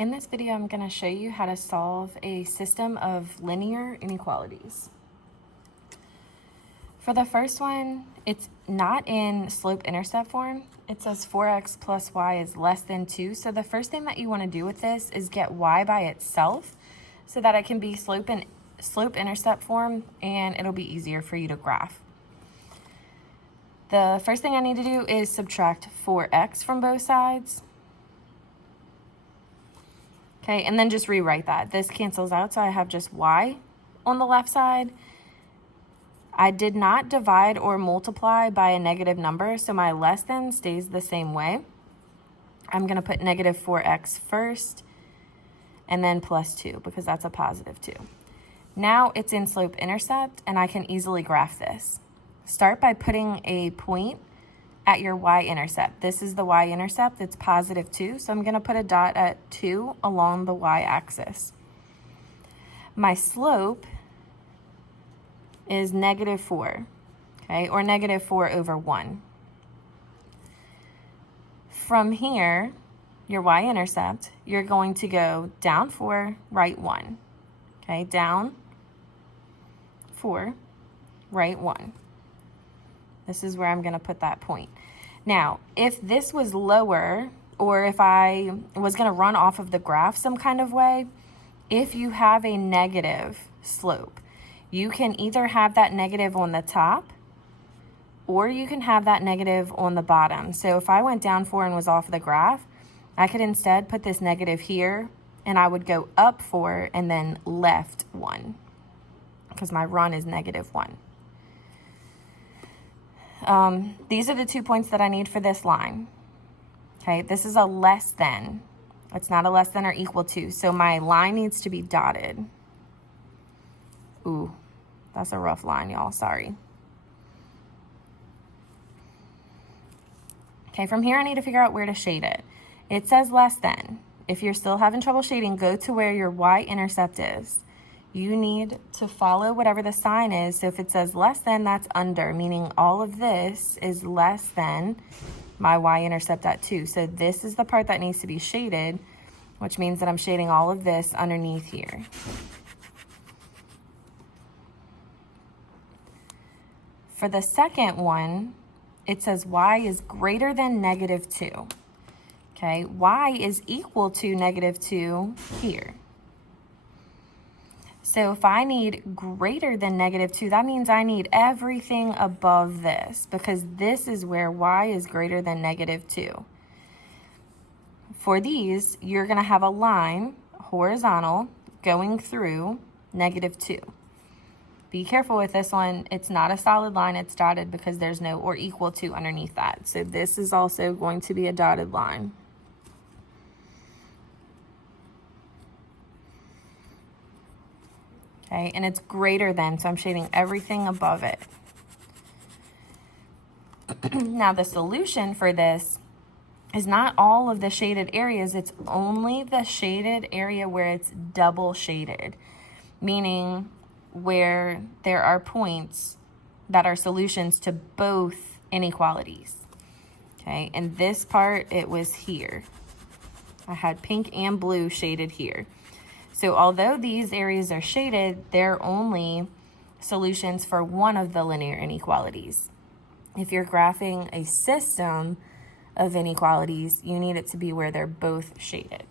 In this video, I'm going to show you how to solve a system of linear inequalities. For the first one, it's not in slope-intercept form. It says 4x plus y is less than 2. So the first thing that you want to do with this is get y by itself so that it can be slope-intercept form and it'll be easier for you to graph. The first thing I need to do is subtract 4x from both sides. Okay, and then just rewrite that. This cancels out, so I have just y on the left side. I did not divide or multiply by a negative number, so my less than stays the same way. I'm going to put negative 4x first, and then plus 2, because that's a positive 2. Now it's in slope-intercept, and I can easily graph this. Start by putting a point at your y-intercept. This is the y-intercept, it's positive 2, so I'm going to put a dot at 2 along the y-axis. My slope is negative 4, okay, or negative 4 over 1. From here, your y-intercept, you're going to go down 4, right 1, okay, down 4, right 1. This is where I'm going to put that point. Now, if this was lower, or if I was going to run off of the graph some kind of way, if you have a negative slope, you can either have that negative on the top, or you can have that negative on the bottom. So if I went down 4 and was off the graph, I could instead put this negative here, and I would go up 4 and then left 1, because my run is negative 1. These are the 2 points that I need for this line. Okay, this is a less than. It's not a less than or equal to, so my line needs to be dotted. Ooh, that's a rough line, y'all, sorry. Okay, from here I need to figure out where to shade it. It says less than. If you're still having trouble shading, go to where your y-intercept is. You need to follow whatever the sign is. So if it says less than, that's under, meaning all of this is less than my y-intercept at 2. So this is the part that needs to be shaded, which means that I'm shading all of this underneath here. For the second one, it says y is greater than negative 2. Okay, y is equal to negative 2 here. So if I need greater than negative 2, that means I need everything above this, because this is where y is greater than negative 2. For these, you're going to have a line, horizontal, going through negative 2. Be careful with this one. It's not a solid line. It's dotted because there's no or equal to underneath that. So this is also going to be a dotted line. Okay, and it's greater than, so I'm shading everything above it. Now the solution for this is not all of the shaded areas, it's only the shaded area where it's double shaded, meaning where there are points that are solutions to both inequalities. Okay, and this part, it was here. I had pink and blue shaded here. So although these areas are shaded, they're only solutions for one of the linear inequalities. If you're graphing a system of inequalities, you need it to be where they're both shaded.